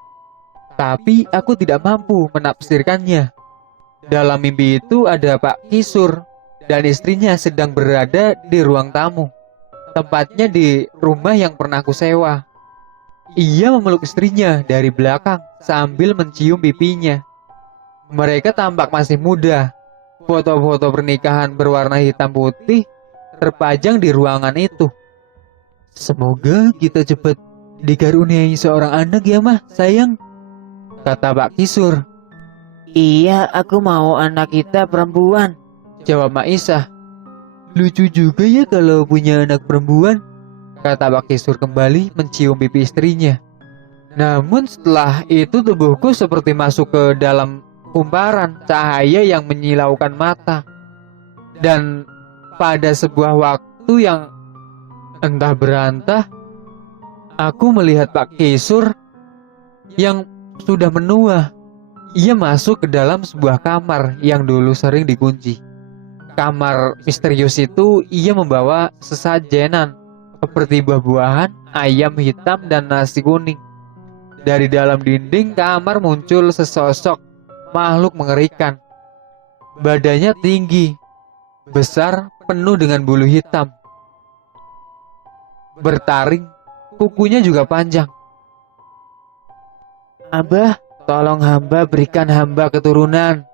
Tapi aku tidak mampu menafsirkannya. Dalam mimpi itu ada Pak Kisur dan istrinya sedang berada di ruang tamu. Tempatnya di rumah yang pernah aku sewa. Ia memeluk istrinya dari belakang sambil mencium pipinya. Mereka tampak masih muda. Foto-foto pernikahan berwarna hitam putih terpajang di ruangan itu. Semoga kita cepat dikaruniai seorang anak ya mah, sayang, kata Pak Kisur. Iya, aku mau anak kita perempuan, jawab Mak Isah. Lucu juga ya kalau punya anak perempuan, kata Pak Kisur kembali mencium pipi istrinya. Namun setelah itu tubuhku seperti masuk ke dalam kumparan cahaya yang menyilaukan mata. Dan pada sebuah waktu yang entah berantah, aku melihat Pak Kisur yang sudah menua. Ia masuk ke dalam sebuah kamar yang dulu sering dikunci. Kamar misterius itu ia membawa sesajenan seperti buah-buahan, ayam hitam, dan nasi kuning. Dari dalam dinding kamar muncul sesosok makhluk mengerikan. Badannya tinggi, besar, penuh dengan bulu hitam. Bertaring, kukunya juga panjang. Abah, tolong hamba berikan hamba keturunan,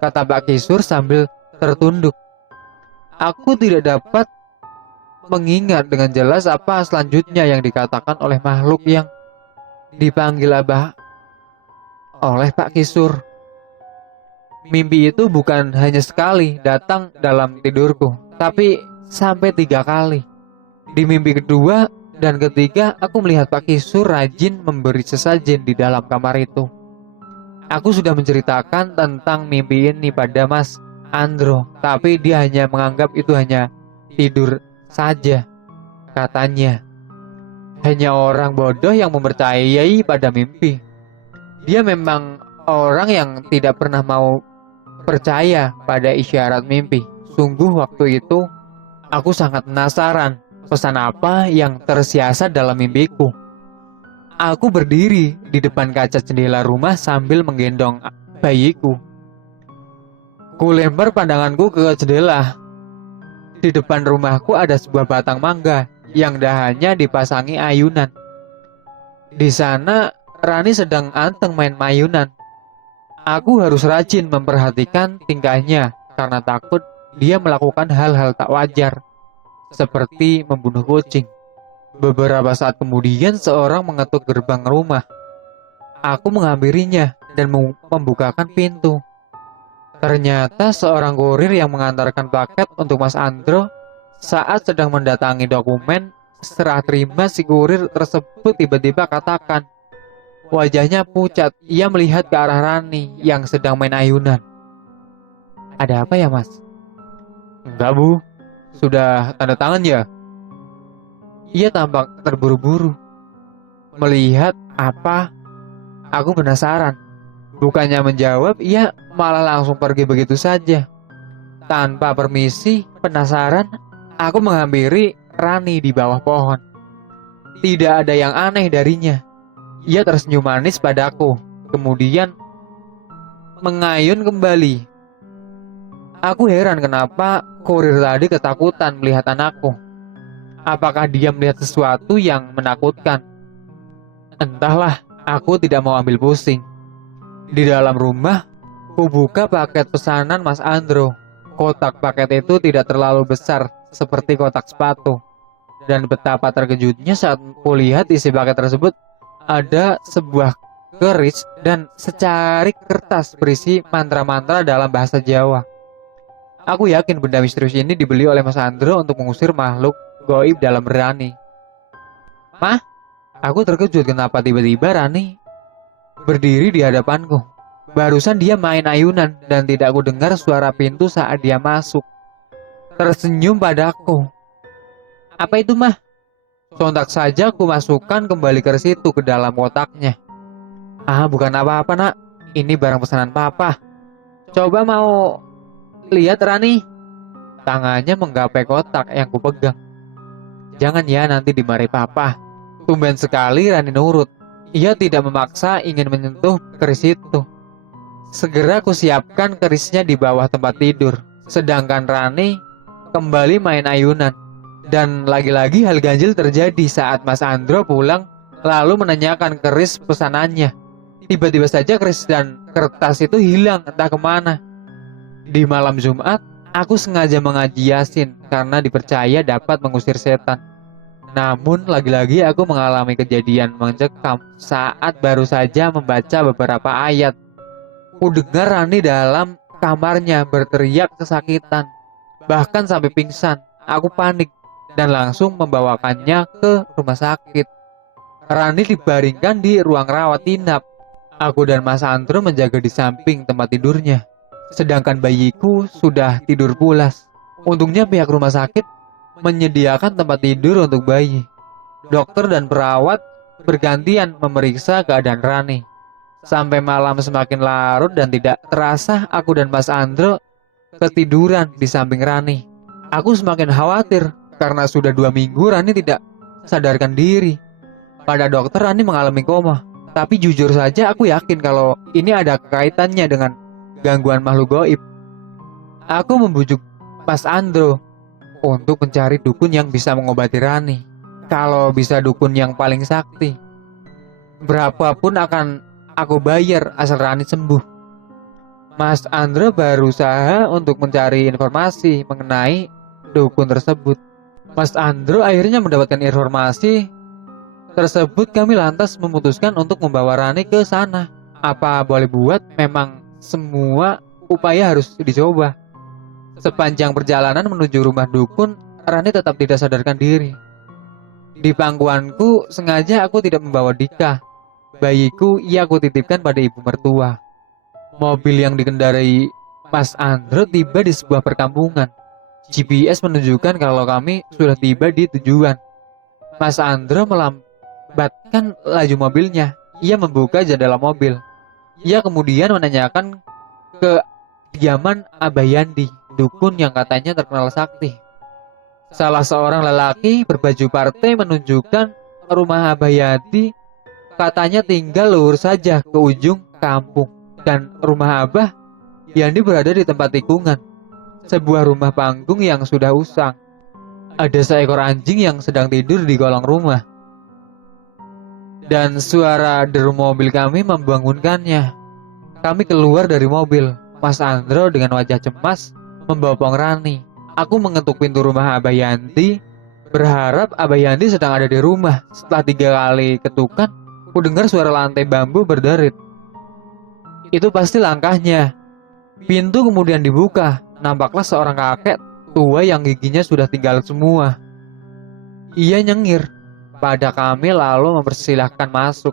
kata Pak Kisur sambil tertunduk. Aku tidak dapat mengingat dengan jelas apa selanjutnya yang dikatakan oleh makhluk yang dipanggil Abah oleh Pak Kisur. Mimpi itu bukan hanya sekali datang dalam tidurku, tapi sampai 3 kali. Di mimpi kedua dan ketiga, aku melihat Pak Kisur rajin memberi sesajen di dalam kamar itu. Aku sudah menceritakan tentang mimpi ini pada Mas Andro, tapi dia hanya menganggap itu hanya tidur saja. Katanya, hanya orang bodoh yang mempercayai pada mimpi. Dia memang orang yang tidak pernah mau percaya pada isyarat mimpi. Sungguh waktu itu aku sangat penasaran pesan apa yang tersiasat dalam mimpiku. Aku berdiri di depan kaca jendela rumah sambil menggendong bayiku. Kulempar pandanganku ke jendela. Di depan rumahku ada sebuah batang mangga yang dahannya dipasangi ayunan. Di sana Rani sedang anteng main ayunan. Aku harus rajin memperhatikan tingkahnya karena takut dia melakukan hal-hal tak wajar, seperti membunuh kucing. Beberapa saat kemudian seorang mengetuk gerbang rumah. Aku menghampirinya dan membukakan pintu. Ternyata seorang kurir yang mengantarkan paket untuk Mas Andro. Saat sedang mendatangi dokumen serah terima, si kurir tersebut tiba-tiba katakan, wajahnya pucat. Ia melihat ke arah Rani yang sedang main ayunan. Ada apa ya Mas? Enggak Bu, sudah tanda tangan ya? Ia tampak terburu-buru. Melihat apa? Aku penasaran. Bukannya menjawab, ia malah langsung pergi begitu saja. Tanpa permisi, penasaran, aku menghampiri Rani di bawah pohon. Tidak ada yang aneh darinya. Ia tersenyum manis padaku, kemudian mengayun kembali. Aku heran kenapa kurir tadi ketakutan melihat anakku. Apakah dia melihat sesuatu yang menakutkan? Entahlah, aku tidak mau ambil pusing. Di dalam rumah, ku buka paket pesanan Mas Andro. Kotak paket itu tidak terlalu besar, seperti kotak sepatu. Dan betapa terkejutnya saat kulihat isi paket tersebut ada sebuah keris dan secarik kertas berisi mantra-mantra dalam bahasa Jawa. Aku yakin benda misterius ini dibeli oleh Mas Andro untuk mengusir makhluk goib dalam Rani. Mah, aku terkejut kenapa tiba-tiba Rani berdiri di hadapanku. Barusan dia main ayunan dan tidak aku dengar suara pintu saat dia masuk. Tersenyum padaku. Apa itu Mah? Sontak saja aku masukkan kembali keris itu ke dalam kotaknya. Ah, bukan apa-apa nak, ini barang pesanan papa. Coba mau lihat Rani? Tangannya menggapai kotak yang kupegang. Jangan ya, nanti dimarahi papa. Tumben sekali Rani nurut. Ia tidak memaksa ingin menyentuh keris itu. Segera aku siapkan kerisnya di bawah tempat tidur. Sedangkan Rani kembali main ayunan. Dan lagi-lagi hal ganjil terjadi saat Mas Andro pulang lalu menanyakan keris pesanannya. Tiba-tiba saja keris dan kertas itu hilang entah kemana. Di malam Jumat, Aku sengaja mengaji Yasin karena dipercaya dapat mengusir setan. Namun lagi-lagi aku mengalami kejadian mencekam saat baru saja membaca beberapa ayat. Ku dengar Rani dalam kamarnya berteriak kesakitan, bahkan sampai pingsan. Aku panik dan langsung membawakannya ke rumah sakit. Rani dibaringkan di ruang rawat inap. Aku dan Mas Andro menjaga di samping tempat tidurnya. Sedangkan bayiku sudah tidur pulas. Untungnya pihak rumah sakit menyediakan tempat tidur untuk bayi. Dokter dan perawat bergantian memeriksa keadaan Rani. Sampai malam semakin larut dan tidak terasa aku dan Mas Andro ketiduran di samping Rani. Aku semakin khawatir karena sudah 2 minggu Rani tidak sadarkan diri. Pada dokter Rani mengalami koma. Tapi jujur saja aku yakin kalau ini ada kaitannya dengan gangguan makhluk gaib. Aku membujuk Mas Andro untuk mencari dukun yang bisa mengobati Rani. Kalau bisa dukun yang paling sakti, berapapun akan aku bayar asal Rani sembuh. Mas Andro berusaha untuk mencari informasi mengenai dukun tersebut. Mas Andro akhirnya mendapatkan informasi tersebut. Kami lantas memutuskan untuk membawa Rani ke sana. Apa boleh buat, memang semua upaya harus dicoba. Sepanjang perjalanan menuju rumah dukun, Rani tetap tidak sadarkan diri. Di pangkuanku sengaja aku tidak membawa Dika. Bayiku aku titipkan pada ibu mertua. Mobil yang dikendarai Mas Andro tiba di sebuah perkampungan. GPS menunjukkan kalau kami sudah tiba di tujuan. Mas Andro melambatkan laju mobilnya. Ia membuka jendela mobil. Ia kemudian menanyakan ke kediaman Abah Yandi, dukun yang katanya terkenal sakti. Salah seorang lelaki berbaju partai menunjukkan rumah Abah Yandi. Katanya tinggal lurus saja ke ujung kampung. Dan rumah Abah Yandi berada di tempat tikungan, sebuah rumah panggung yang sudah usang. Ada seekor anjing yang sedang tidur di kolong rumah. Dan suara deru mobil kami membangunkannya. Kami keluar dari mobil. Mas Andro dengan wajah cemas membopong Rani. Aku mengetuk pintu rumah Abah Yanti, berharap Abah Yanti sedang ada di rumah. Setelah 3 kali ketukan, ku dengar suara lantai bambu berderit. Itu pasti langkahnya. Pintu kemudian dibuka. Nampaklah seorang kakek tua yang giginya sudah tinggal semua. Ia nyengir pada kami lalu mempersilahkan masuk.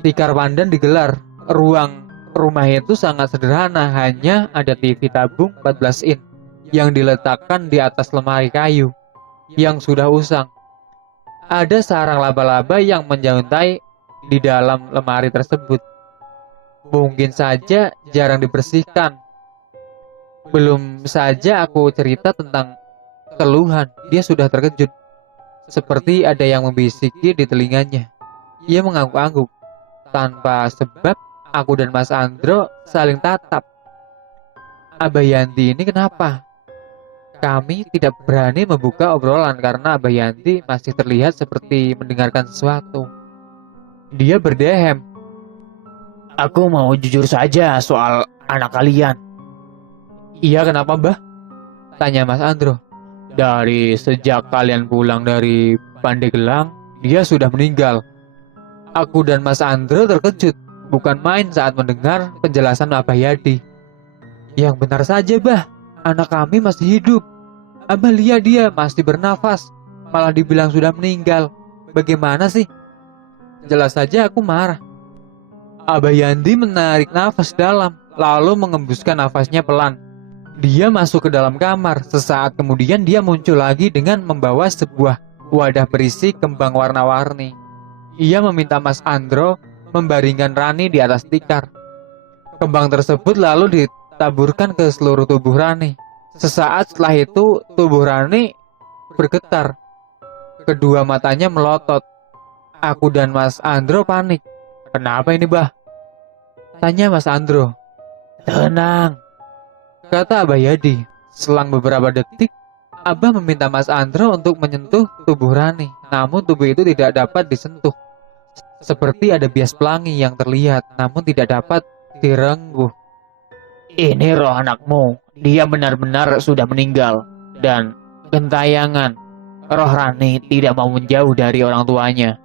Tikar pandan digelar. Ruang rumah itu sangat sederhana, hanya ada TV tabung 14 in yang diletakkan di atas lemari kayu yang sudah usang. Ada sarang laba-laba yang menjuntai di dalam lemari tersebut. Mungkin saja jarang dibersihkan. Belum saja aku cerita tentang keluhan, dia sudah terkejut. Seperti ada yang membisiki di telinganya. Ia mengangguk-angguk. Tanpa sebab, aku dan Mas Andro saling tatap. Abah Yanti ini kenapa? Kami tidak berani membuka obrolan karena Abah Yanti masih terlihat seperti mendengarkan sesuatu. Dia berdehem. Aku mau jujur saja soal anak kalian. Iya, kenapa, Bah? Tanya Mas Andro. Dari sejak kalian pulang dari Pandeglang, dia sudah meninggal. Aku dan Mas Andro terkejut, bukan main saat mendengar penjelasan Abah Yadi. Yang benar saja, Bah, anak kami masih hidup. Abah lihat dia masih bernafas, malah dibilang sudah meninggal. Bagaimana sih? Jelas saja aku marah. Abah Yandi menarik nafas dalam, lalu mengembuskan nafasnya pelan. Dia masuk ke dalam kamar. Sesaat kemudian dia muncul lagi dengan membawa sebuah wadah berisi kembang warna-warni. Ia meminta Mas Andro membaringkan Rani di atas tikar. Kembang tersebut lalu ditaburkan ke seluruh tubuh Rani. Sesaat setelah itu tubuh Rani bergetar. Kedua matanya melotot. Aku dan Mas Andro panik. Kenapa ini, Bah? Tanya Mas Andro. Tenang. Kata Abah Yadi. Selang beberapa detik, Abah meminta Mas Andro untuk menyentuh tubuh Rani. Namun tubuh itu tidak dapat disentuh. Seperti ada bias pelangi yang terlihat, namun tidak dapat direngguh. Ini roh anakmu. dia benar-benar sudah meninggal. Dan gentayangan, roh Rani tidak mau menjauh dari orang tuanya.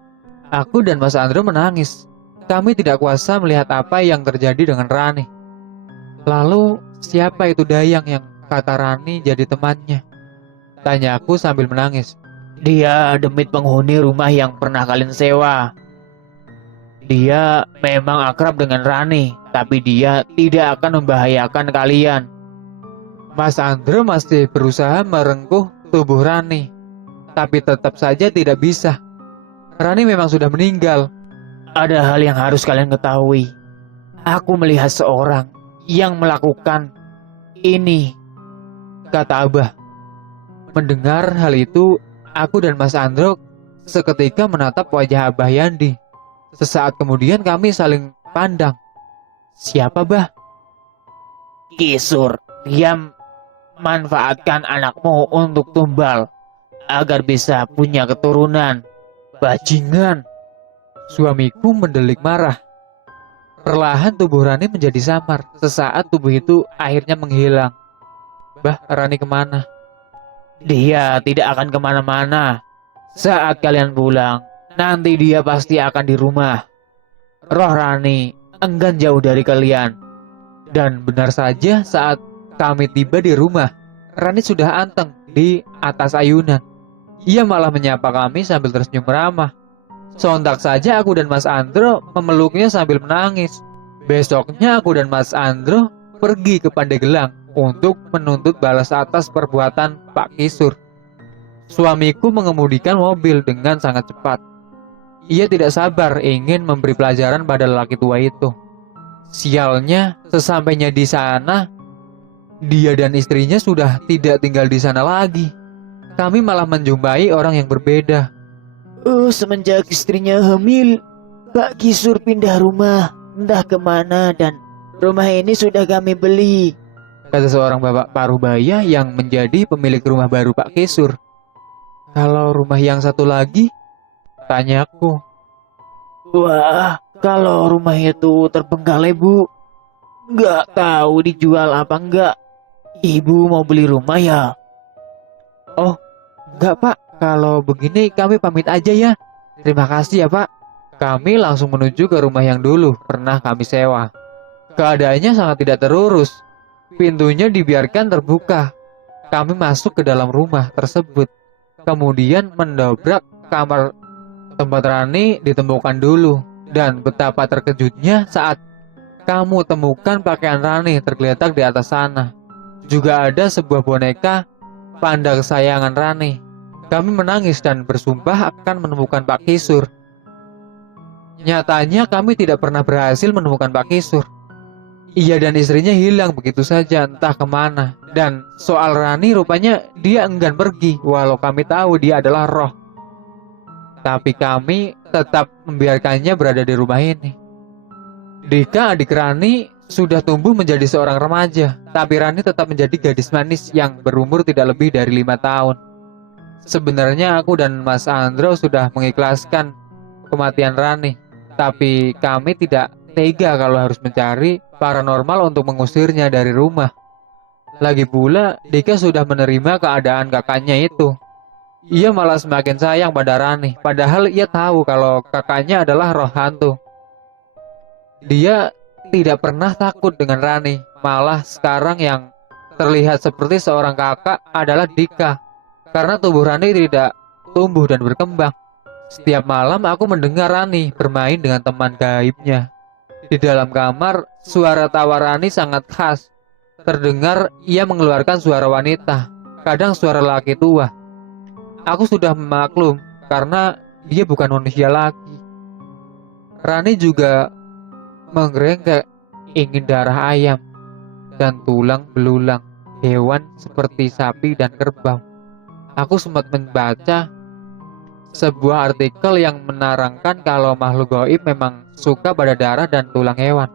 Aku dan Mas Andro menangis. Kami tidak kuasa melihat apa yang terjadi dengan Rani. Lalu, siapa itu Dayang yang kata Rani jadi temannya? Tanya aku sambil menangis. Dia demit penghuni rumah yang pernah kalian sewa. Dia memang akrab dengan Rani, tapi dia tidak akan membahayakan kalian. Mas Andro masih berusaha merengkuh tubuh Rani, tapi tetap saja tidak bisa. Rani memang sudah meninggal. Ada hal yang harus kalian ketahui. Aku melihat seorang yang melakukan ini, Kata Abah. Mendengar hal itu, aku dan Mas Andro seketika menatap wajah Abah Yandi. Sesaat kemudian kami saling pandang. Siapa, Bah? Kisur. Dia manfaatkan anakmu untuk tumbal agar bisa punya keturunan. Bajingan. Suamiku mendelik marah. Perlahan tubuh Rani menjadi samar. Sesaat tubuh itu akhirnya menghilang. Bah, Rani kemana? Dia tidak akan kemana-mana. Saat kalian pulang, nanti dia pasti akan di rumah. Roh Rani enggan jauh dari kalian. Dan benar saja saat kami tiba di rumah, Rani sudah anteng di atas ayunan. Ia malah menyapa kami sambil tersenyum ramah. Sontak saja aku dan Mas Andro memeluknya sambil menangis. Besoknya aku dan Mas Andro pergi ke Pandeglang untuk menuntut balas atas perbuatan Pak Kisur. Suamiku mengemudikan mobil dengan sangat cepat. Ia tidak sabar ingin memberi pelajaran pada lelaki tua itu. Sialnya, sesampainya di sana, dia dan istrinya sudah tidak tinggal di sana lagi. Kami malah menjumpai orang yang berbeda. Semenjak istrinya hamil, Pak Kisur pindah rumah, entah kemana, dan rumah ini sudah kami beli. Kata seorang bapak parubaya yang menjadi pemilik rumah baru Pak Kisur. Kalau rumah yang satu lagi? Tanyaku. Wah, kalau rumah itu terbengkalai, Bu. Nggak tahu dijual apa enggak. Ibu mau beli rumah ya? Oh, enggak Pak. Kalau begini kami pamit aja ya. Terima kasih ya Pak. Kami langsung menuju ke rumah yang dulu pernah kami sewa. Keadaannya sangat tidak terurus. Pintunya dibiarkan terbuka. Kami masuk ke dalam rumah tersebut. Kemudian mendobrak kamar tempat Rani ditemukan dulu. Dan betapa terkejutnya saat kamu temukan pakaian Rani tergeletak di atas sana. Juga ada sebuah boneka panda kesayangan Rani. Kami menangis dan bersumpah akan menemukan Pak Kisur. Nyatanya kami tidak pernah berhasil menemukan Pak Kisur. Ia dan istrinya hilang begitu saja entah kemana. Dan soal Rani rupanya dia enggan pergi walau kami tahu dia adalah roh. Tapi kami tetap membiarkannya berada di rumah ini. Dika, adik Rani, sudah tumbuh menjadi seorang remaja. Tapi Rani tetap menjadi gadis manis yang berumur tidak lebih dari 5 tahun. Sebenarnya aku dan Mas Andro sudah mengikhlaskan kematian Rani. Tapi kami tidak tega kalau harus mencari paranormal untuk mengusirnya dari rumah. Lagi pula, Dika sudah menerima keadaan kakaknya itu. Ia malah semakin sayang pada Rani, padahal ia tahu kalau kakaknya adalah roh hantu. Dia tidak pernah takut dengan Rani, malah sekarang yang terlihat seperti seorang kakak adalah Dika. Karena tubuh Rani tidak tumbuh dan berkembang. Setiap malam aku mendengar Rani bermain dengan teman gaibnya. Di dalam kamar, suara tawa Rani sangat khas. Terdengar ia mengeluarkan suara wanita, kadang suara laki tua. Aku sudah memaklum karena dia bukan manusia lagi. Rani juga menggerengek ingin darah ayam dan tulang belulang hewan seperti sapi dan kerbau. Aku sempat membaca sebuah artikel yang menerangkan kalau makhluk gaib memang suka pada darah dan tulang hewan.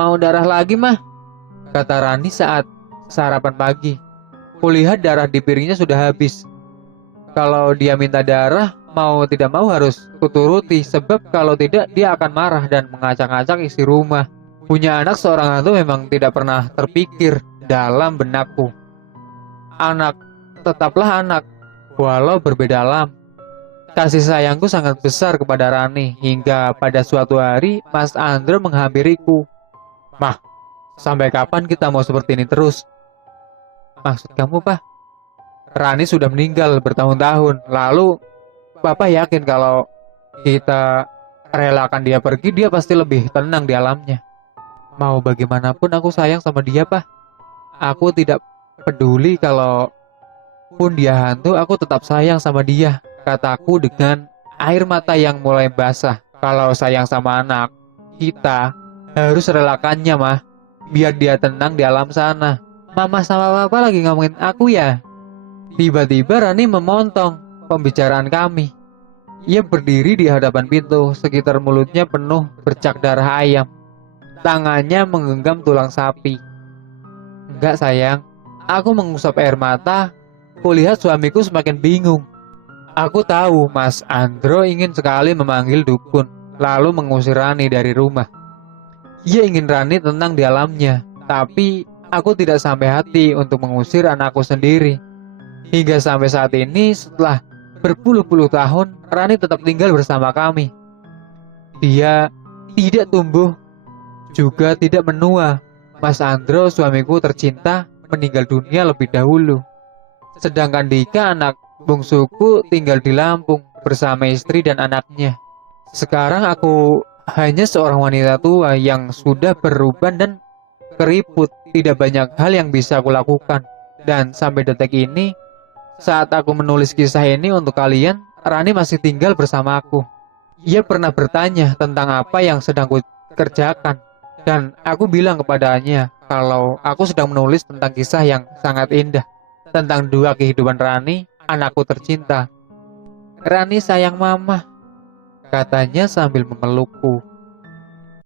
Mau darah lagi mah? Kata Rani saat sarapan pagi. Kulihat darah di piringnya sudah habis. Kalau dia minta darah, mau tidak mau harus kuturuti. Sebab kalau tidak dia akan marah dan mengacak-acak isi rumah. Punya anak seorang hantu memang tidak pernah terpikir dalam benakku. Anak tetaplah anak, walau berbeda alam. Kasih sayangku sangat besar kepada Rani hingga pada suatu hari Mas Andro menghampiriku. "Mah, sampai kapan kita mau seperti ini terus?" "Maksud kamu, Pak?" "Rani sudah meninggal bertahun-tahun. Lalu, Papa yakin kalau kita relakan dia pergi, dia pasti lebih tenang di alamnya. Mau bagaimanapun aku sayang sama dia, Pak. Aku tidak peduli kalau pun dia hantu, aku tetap sayang sama dia," kataku dengan air mata yang mulai basah. "Kalau sayang sama anak, kita harus relakannya, Mah. Biar dia tenang di alam sana." "Mama sama Papa lagi ngomongin aku ya?" Tiba-tiba Rani memotong pembicaraan kami. Ia berdiri di hadapan pintu, sekitar mulutnya penuh bercak darah ayam. Tangannya menggenggam tulang sapi. "Enggak sayang," aku mengusap air mata. Kulihat suamiku semakin bingung. Aku tahu Mas Andro ingin sekali memanggil dukun, lalu mengusir Rani dari rumah. Ia ingin Rani tenang di alamnya, tapi aku tidak sampai hati untuk mengusir anakku sendiri. Hingga sampai saat ini, setelah berpuluh-puluh tahun, Rani tetap tinggal bersama kami. Dia tidak tumbuh, juga tidak menua. Mas Andro, suamiku tercinta, meninggal dunia lebih dahulu. Sedangkan Dika, anak bungsuku, tinggal di Lampung bersama istri dan anaknya. Sekarang aku hanya seorang wanita tua yang sudah beruban dan keriput. Tidak banyak hal yang bisa aku lakukan. Dan sampai detik ini, saat aku menulis kisah ini untuk kalian, Rani masih tinggal bersama aku. Ia pernah bertanya tentang apa yang sedang ku kerjakan, dan aku bilang kepadanya kalau aku sedang menulis tentang kisah yang sangat indah, tentang dua kehidupan Rani, anakku tercinta. "Rani sayang mama," katanya sambil memelukku.